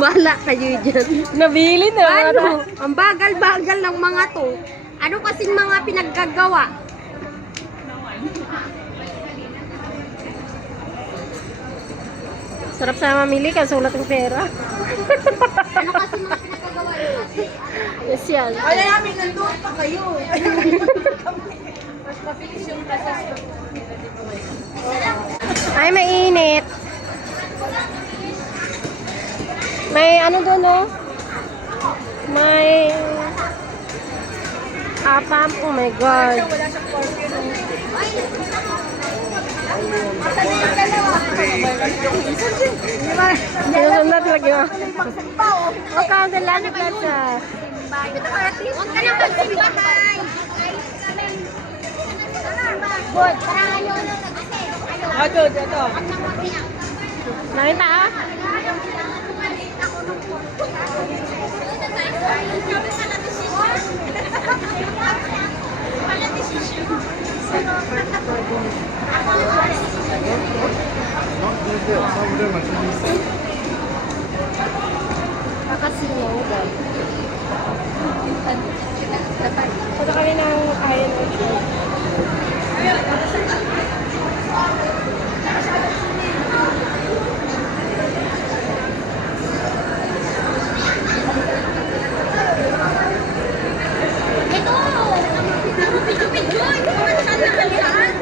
Bahala kayo dyan. Nabili na. Ano? Ang bagal-bagal ng mga to. Ano kasing mga pinaggagawa? Sarap sa mamili ka, sulat ng pera. Ano kasing mga pinaggagawa nyo? Yes, yan. Wala namin nandun pa kayo. Ay, mainit. May ano doon, oh. May apam. Oh my God. Wala siyang portion. Asa na yung dalawa? Sinusunod lagi mo. O, kaunti lang na siya. Huwag ka na magsibatay. Good. Parang ano na kasi. Ito, ito. Nakita ah? Kakasilaw ba? Punta kami ng Iron Orchard. Ito! Video-video! Ito ka saan nakalihan?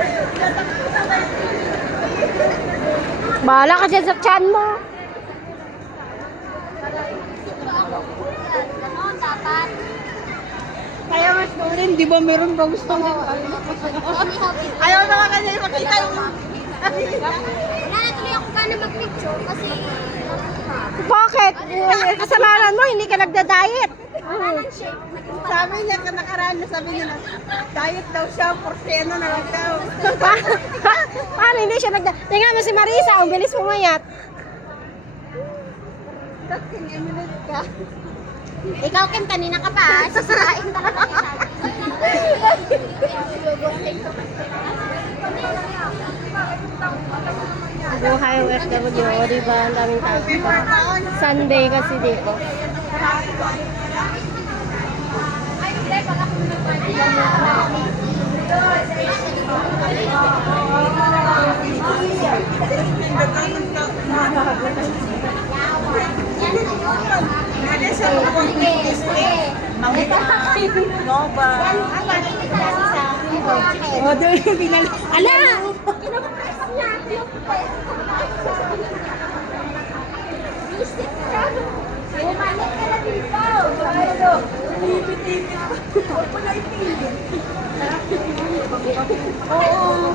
Bahala ka dyan sa chan mo. Ganon, dapat. Kaya mas rin, di ba meron ba gusto mo? Ayaw na nga kasi makita yung... Nanatuloy ako gana mag-picture kasi Bakit? Kasalanan mo, hindi ka nagda-diet. Sabi niya, nakaraan na sabi niya na, diet daw siya, porsyeno na lang daw. Paano hindi siya Tingnan mo si Marisa, ang bilis pumayat. 15 minutes ka. ikaw Kim, kanina ka pa, sisirain ka na kita. Buhay OFW, o diba? Ang daming tao. Sunday kasi dito. No ba? O, doon yung pinali. Ala! Bumalik ka na dito! Oo.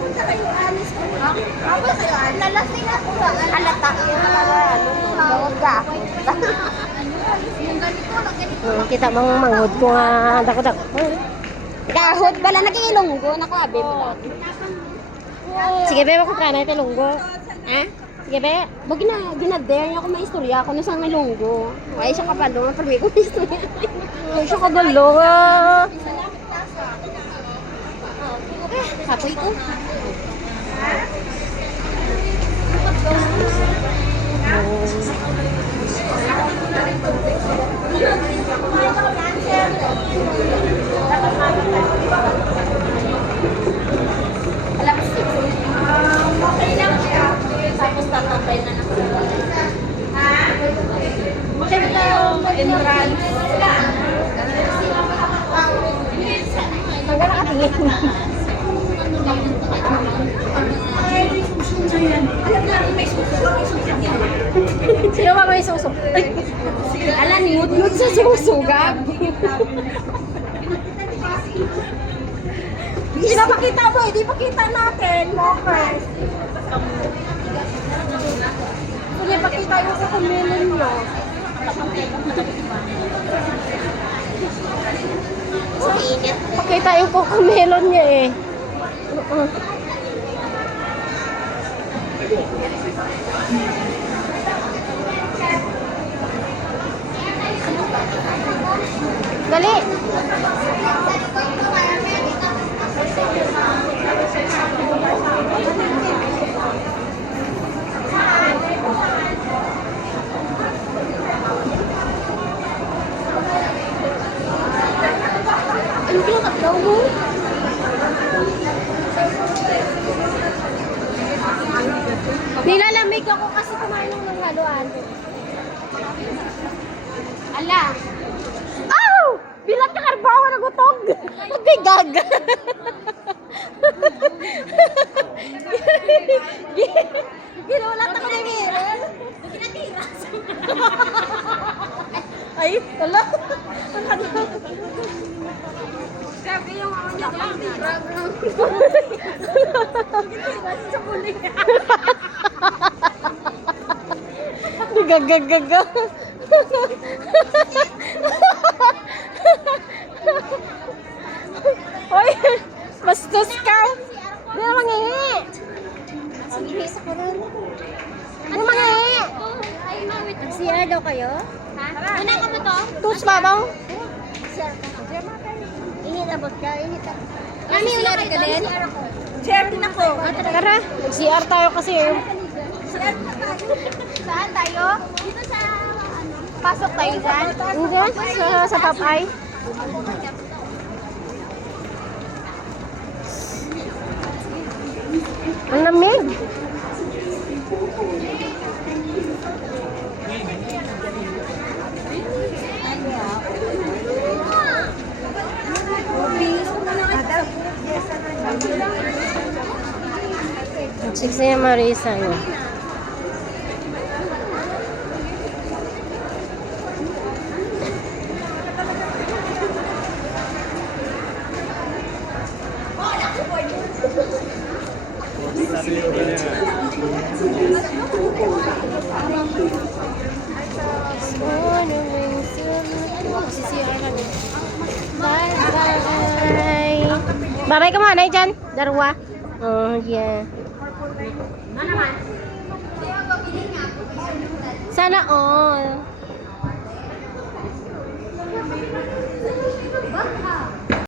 Lalasing ako ba? Halata. Mangga. Yung ganito, ganito. Kita mong manghod ko nga. Dako-dako. Dahod bala nag-ilonggo na ko abi mo. Sige, bebe, ko na ito lunggo. Ha? Sige, be. Bag na ginadare niya ako may istorya ako na sa ilonggo. Ay siya kapalo, pero ko may istorya. Ay, siya kadalo nga. Kapoy ko. Okay lang siya. Tapos tatapay na ng siyempre yung entrance. Hanggang nakatingin. Sino ba may suso? Ala, nude sa susugab. Hindi na makita mo, hindi pakita natin. Okay. Sige, pakita yung sa kumilin mo. Sa init. Pakita yung cocomelon niya eh. Dali! tayo ng halo-halo. Ala. Oh! Bilang ka karbawa na gutog. Bigag. Ginulat ako ng irin. Ay, wala. Grabe yung ano niya. Grabe lang. Sa puling. Gagagaga. Hoy, bastos ka. Di na mangihi. Sinihis ako rin. Di mangihi. Ay, mawit. Nag-CR daw kayo? Ha? Una ka ba to? Tuts babaw? Init abot ka. Init abot. Mami, wala ka din? Share din ako. Tara, nag-CR tayo kasi. Saan tayo? Dito sa... Pasok tayo dyan? Hindi, sa Popeye. Ang lamig. Chicks na yung Marisa. No? Bye-bye. Bye-bye ka muna dyan. Darwa. Oh, yeah. Sana all.